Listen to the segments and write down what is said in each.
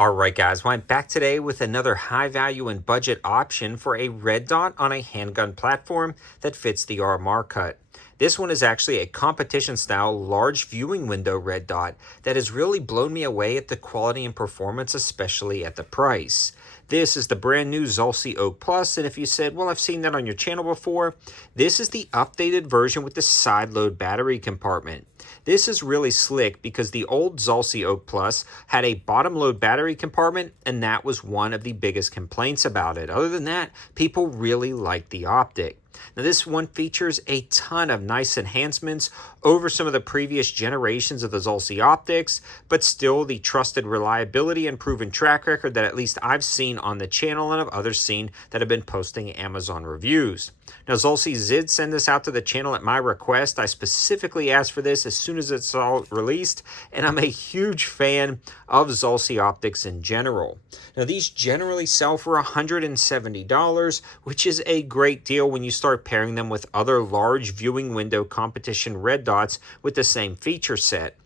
All right, guys, well, I'm back today with another high value and budget option for a red dot on a handgun platform that fits the RMR cut. This one is actually a competition style large viewing window red dot that has really blown me away at the quality and performance, especially at the price. This is the brand new Zulisy Oak Plus, and if you said, well, I've seen that on your channel before, this is the updated version with the side load battery compartment. This is really slick because the old Zulisy Oak Plus had a bottom load battery compartment, and that was one of the biggest complaints about it. Other than that, people really liked the optic. Now, this one features a ton of nice enhancements over some of the previous generations of the Zulisy optics, but still the trusted reliability and proven track record that at least I've seen on the channel and have others seen that have been posting Amazon reviews. Now, Zulisy did send this out to the channel at my request. I specifically asked for this as soon as it's all released, and I'm a huge fan of Zulisy optics in general. Now, these generally sell for $170, which is a great deal when you start pairing them with other large viewing window competition red dots with the same feature set.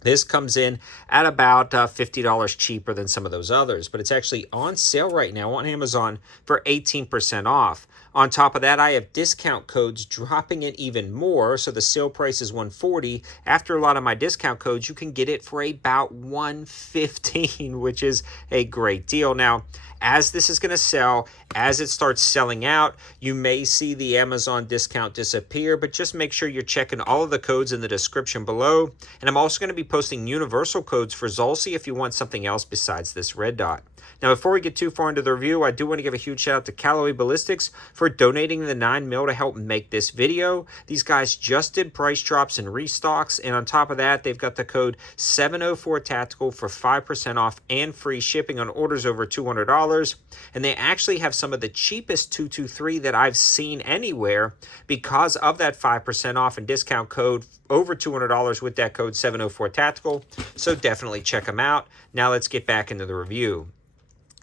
This comes in at about $50 cheaper than some of those others, but it's actually on sale right now on Amazon for 18% off. On top of that, I have discount codes dropping it even more, so the sale price is $140. After a lot of my discount codes, you can get it for about $115, which is a great deal. Now, as this is going to sell, as it starts selling out, you may see the Amazon discount disappear, but just make sure you're checking all of the codes in the description below. And I'm also going to be posting universal codes for Zulisy if you want something else besides this red dot. Now, before we get too far into the review, I do want to give a huge shout out to Callaway Ballistics for donating the 9 mil to help make this video. These guys just did price drops and restocks, and on top of that, they've got the code 704TACTICAL for 5% off and free shipping on orders over $200. And they actually have some of the cheapest 223 that I've seen anywhere because of that 5% off and discount code over $200 with that code 704TACTICAL. So definitely check them out. Now let's get back into the review.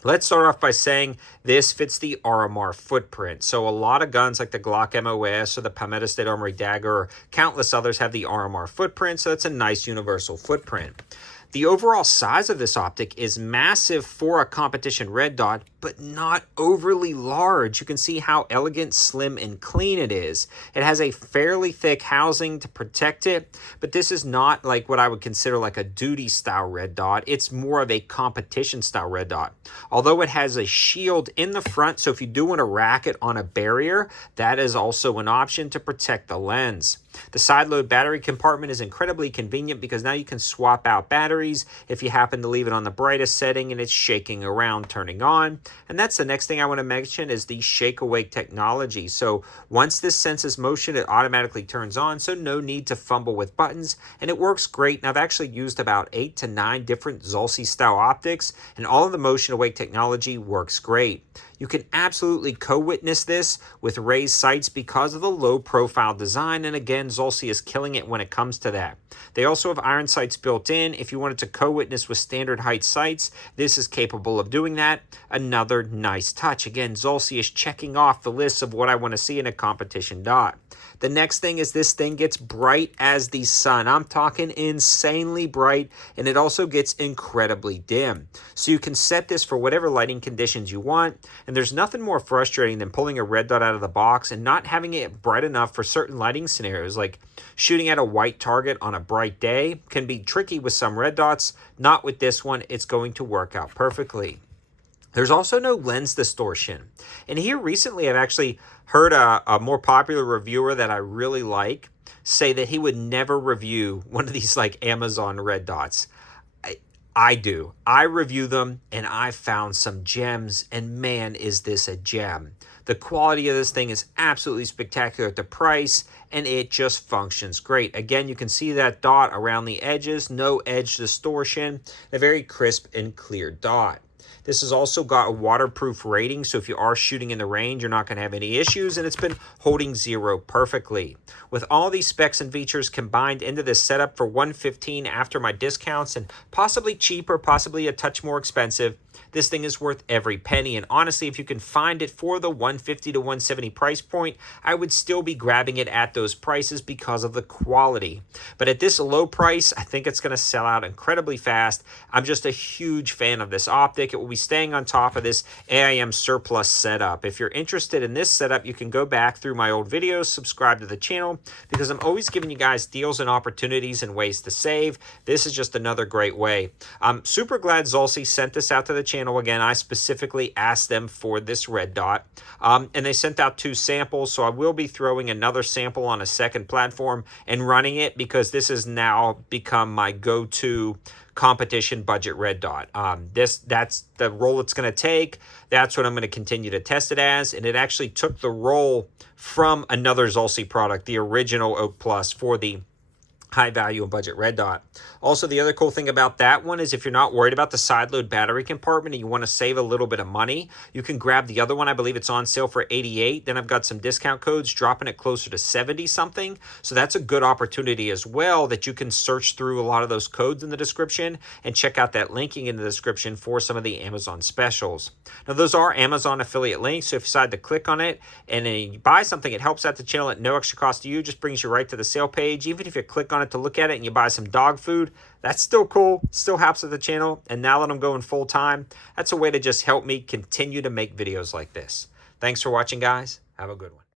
Let's start off by saying this fits the RMR footprint. So a lot of guns like the Glock MOS or the Palmetto State Armory Dagger or countless others have the RMR footprint, so that's a nice universal footprint. The overall size of this optic is massive for a competition red dot, but not overly large. You can see how elegant, slim, and clean it is. It has a fairly thick housing to protect it, but this is not like what I would consider like a duty style red dot. It's more of a competition style red dot. Although it has a shield in the front, so if you do want to rack it on a barrier, that is also an option to protect the lens. The side load battery compartment is incredibly convenient because now you can swap out batteries if you happen to leave it on the brightest setting and it's shaking around turning on. And that's the next thing I want to mention is the shake awake technology. So once this senses motion, it automatically turns on, so no need to fumble with buttons, and it works great. And I've actually used about 8 to 9 different Zulisy style optics, and all of the motion awake technology works great. You can absolutely co-witness this with raised sights because of the low profile design, and again, Zulisy is killing it when it comes to that. They also have iron sights built in. If you wanted to co-witness with standard height sights, this is capable of doing that. Another nice touch. Again, Zulisy is checking off the list of what I want to see in a competition dot. The next thing is this thing gets bright as the sun. I'm talking insanely bright, and it also gets incredibly dim. So you can set this for whatever lighting conditions you want, and there's nothing more frustrating than pulling a red dot out of the box and not having it bright enough for certain lighting scenarios, like shooting at a white target on a bright day can be tricky with some red dots. Not with this one. It's going to work out perfectly. There's also no lens distortion. And here recently I've actually heard a more popular reviewer that I really like say that he would never review one of these like Amazon red dots. I do. I review them and I found some gems, and man, is this a gem. The quality of this thing is absolutely spectacular at the price, and it just functions great. Again, you can see that dot around the edges, no edge distortion, a very crisp and clear dot. This has also got a waterproof rating, so if you are shooting in the range, you're not going to have any issues, and it's been holding zero perfectly. With all these specs and features combined into this setup for $115 after my discounts, and possibly cheaper, possibly a touch more expensive, this thing is worth every penny. And honestly, if you can find it for the $150 to $170 price point, I would still be grabbing it at those prices because of the quality. But at this low price, I think it's going to sell out incredibly fast. I'm just a huge fan of this optic. It will be staying on top of this AIM surplus setup. If you're interested in this setup, you can go back through my old videos, subscribe to the channel, because I'm always giving you guys deals and opportunities and ways to save. This is just another great way. I'm super glad Zulisy sent this out to the channel again. I specifically asked them for this red dot, and they sent out 2 samples, so I will be throwing another sample on a second platform and running it, because this has now become my go-to competition budget red dot. That's the role it's going to take. That's what I'm going to continue to test it as, and it actually took the role from another Zulisy product, the original Oak Plus, for the high value and budget red dot. Also, the other cool thing about that one is if you're not worried about the side load battery compartment and you want to save a little bit of money, you can grab the other one. I believe it's on sale for $88. Then I've got some discount codes dropping it closer to 70 something. So that's a good opportunity as well, that you can search through a lot of those codes in the description and check out that linking in the description for some of the Amazon specials. Now, those are Amazon affiliate links, so if you decide to click on it and then you buy something, it helps out the channel at no extra cost to you, just brings you right to the sale page. Even if you click on it to look at it and you buy some dog food, that's still cool, still helps with the channel. And now that I'm going full time, that's a way to just help me continue to make videos like this. Thanks for watching, guys. Have a good one.